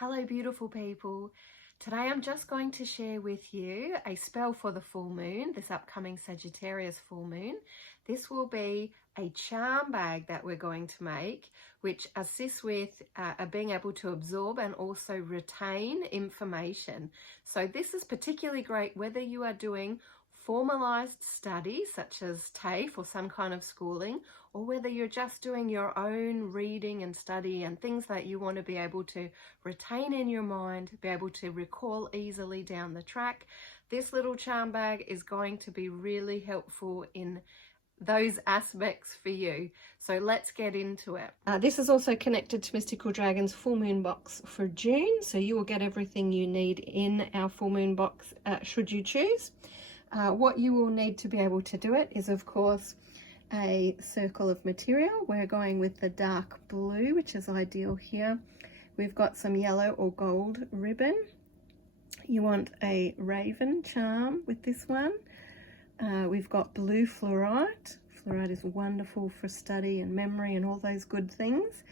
Hello beautiful people. Today I'm just going to share with you a spell for the full moon, this upcoming Sagittarius full moon. This will be a charm bag that we're going to make, which assists with being able to absorb and also retain information. So this is particularly great whether you are doing formalized study such as TAFE or some kind of schooling, or whether you're just doing your own reading and study and things that you want to be able to retain in your mind, be able to recall easily down the track. This little charm bag is going to be really helpful in those aspects for you. So let's get into it. This is also connected to Mystical Dragon's full moon box for June, so you will get everything you need in our full moon box should you choose. What you will need to be able to do it is, of course, a circle of material. We're going with the dark blue, which is ideal here. We've got some yellow or gold ribbon. You want a raven charm with this one. We've got blue fluorite. Fluorite is wonderful for study and memory and all those good things.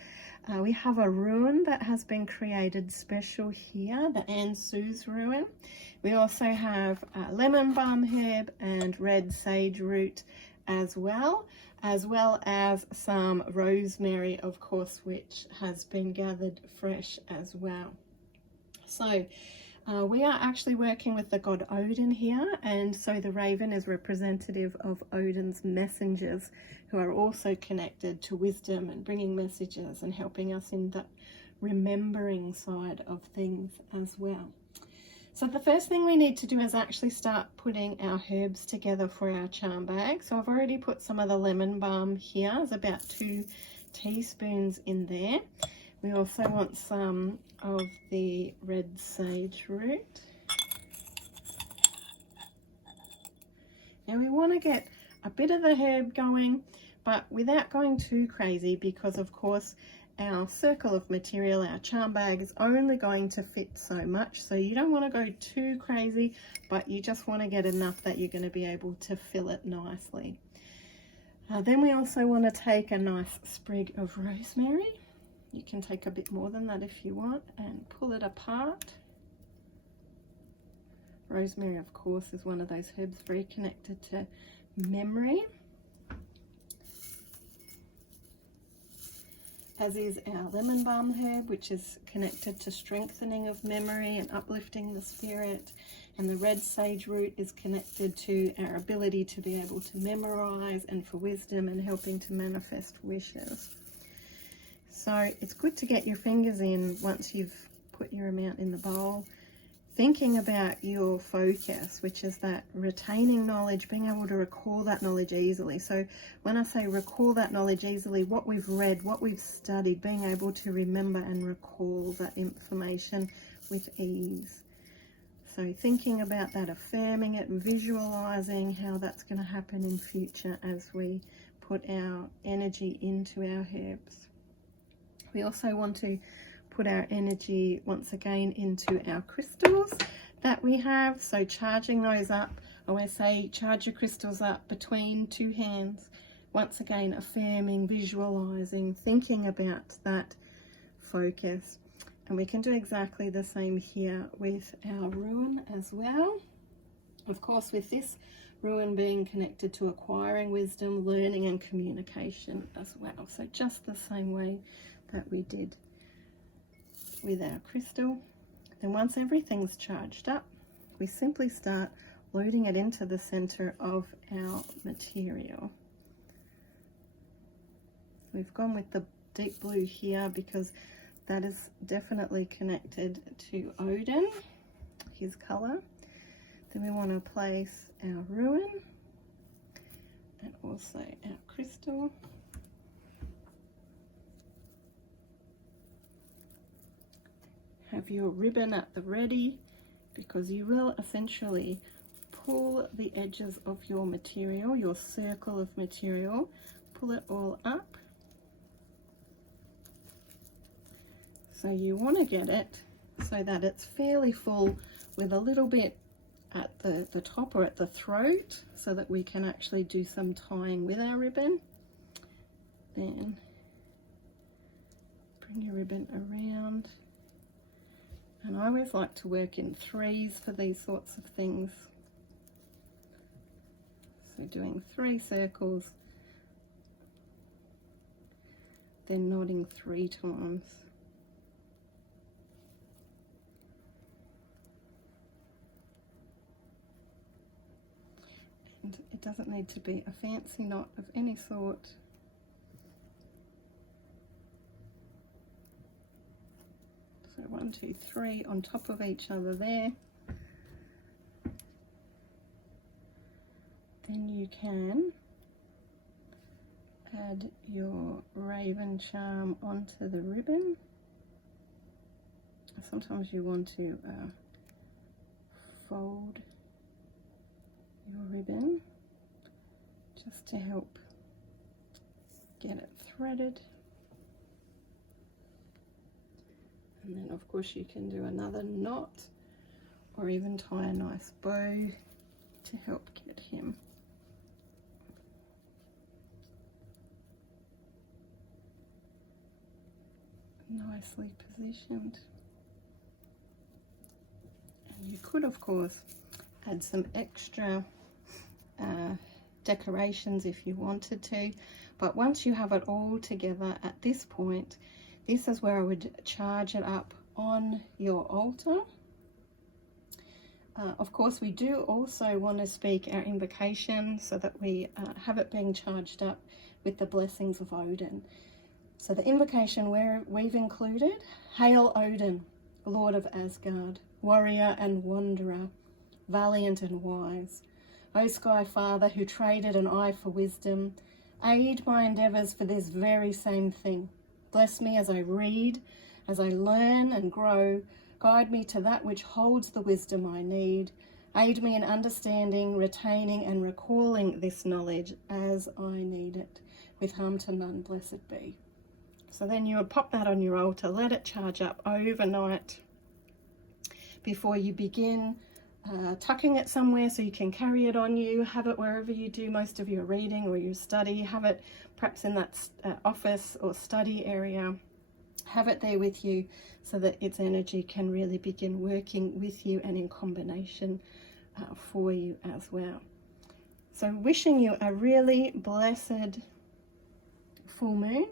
We have a rune that has been created special here, the Anne Sue's rune. We also have lemon balm herb and red sage root as well as some rosemary, of course, which has been gathered fresh as well. So we are actually working with the god Odin here, and so the raven is representative of Odin's messengers, who are also connected to wisdom and bringing messages and helping us in the remembering side of things as well. So the first thing we need to do is actually start putting our herbs together for our charm bag. So I've already put some of the lemon balm here. There's about 2 teaspoons in there. We also want some of the red sage root. Now we want to get a bit of the herb going, but without going too crazy, because of course our circle of material, our charm bag, is only going to fit so much. So you don't want to go too crazy, but you just want to get enough that you're going to be able to fill it nicely. Then we also want to take a nice sprig of rosemary. You can take a bit more than that if you want, and pull it apart. Rosemary, of course, is one of those herbs very connected to memory, as is our lemon balm herb, which is connected to strengthening of memory and uplifting the spirit. And the red sage root is connected to our ability to be able to memorize and for wisdom and helping to manifest wishes. So it's good to get your fingers in once you've put your amount in the bowl, thinking about your focus, which is that retaining knowledge, being able to recall that knowledge easily. So when I say recall that knowledge easily, what we've read, what we've studied, being able to remember and recall that information with ease. So thinking about that, affirming it and visualizing how that's going to happen in future as we put our energy into our herbs. We also want to put our energy once again into our crystals that we have. So charging those up, I always say charge your crystals up between 2 hands. Once again, affirming, visualizing, thinking about that focus. And we can do exactly the same here with our rune as well. Of course, with this rune being connected to acquiring wisdom, learning and communication as well. So just the same way that we did with our crystal. Then once everything's charged up, we simply start loading it into the center of our material. We've gone with the deep blue here because that is definitely connected to Odin, his color. Then we want to place our rune and also our crystal. Have your ribbon at the ready, because you will essentially pull the edges of your material, your circle of material, pull it all up. So you want to get it so that it's fairly full with a little bit at the top or at the throat, so that we can actually do some tying with our ribbon. Then bring your ribbon around And I always like to work in threes for these sorts of things. So doing 3 circles, then nodding 3 times. And it doesn't need to be a fancy knot of any sort. So 1, 2, 3 on top of each other there. Then you can add your raven charm onto the ribbon. Sometimes you want to fold your ribbon just to help get it threaded. And then of course you can do another knot or even tie a nice bow to help get him nicely positioned. And you could of course add some extra decorations if you wanted to, but once you have it all together at this point, this is where I would charge it up on your altar. Of course, we do also want to speak our invocation so that we have it being charged up with the blessings of Odin. So the invocation we've included: Hail Odin, Lord of Asgard, warrior and wanderer, valiant and wise. O Sky Father, who traded an eye for wisdom, aid my endeavours for this very same thing. Bless me as I read, as I learn and grow. Guide me to that which holds the wisdom I need. Aid me in understanding, retaining and recalling this knowledge as I need it. With harm to none, blessed be. So then you would pop that on your altar, let it charge up overnight before you begin tucking it somewhere so you can carry it on you. Have it wherever you do most of your reading or your study. Have it perhaps in that office or study area. Have it there with you so that its energy can really begin working with you and in combination for you as well. So wishing you a really blessed full moon.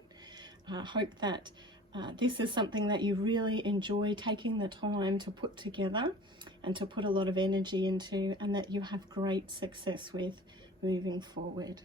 I hope that this is something that you really enjoy taking the time to put together and to put a lot of energy into, and that you have great success with moving forward.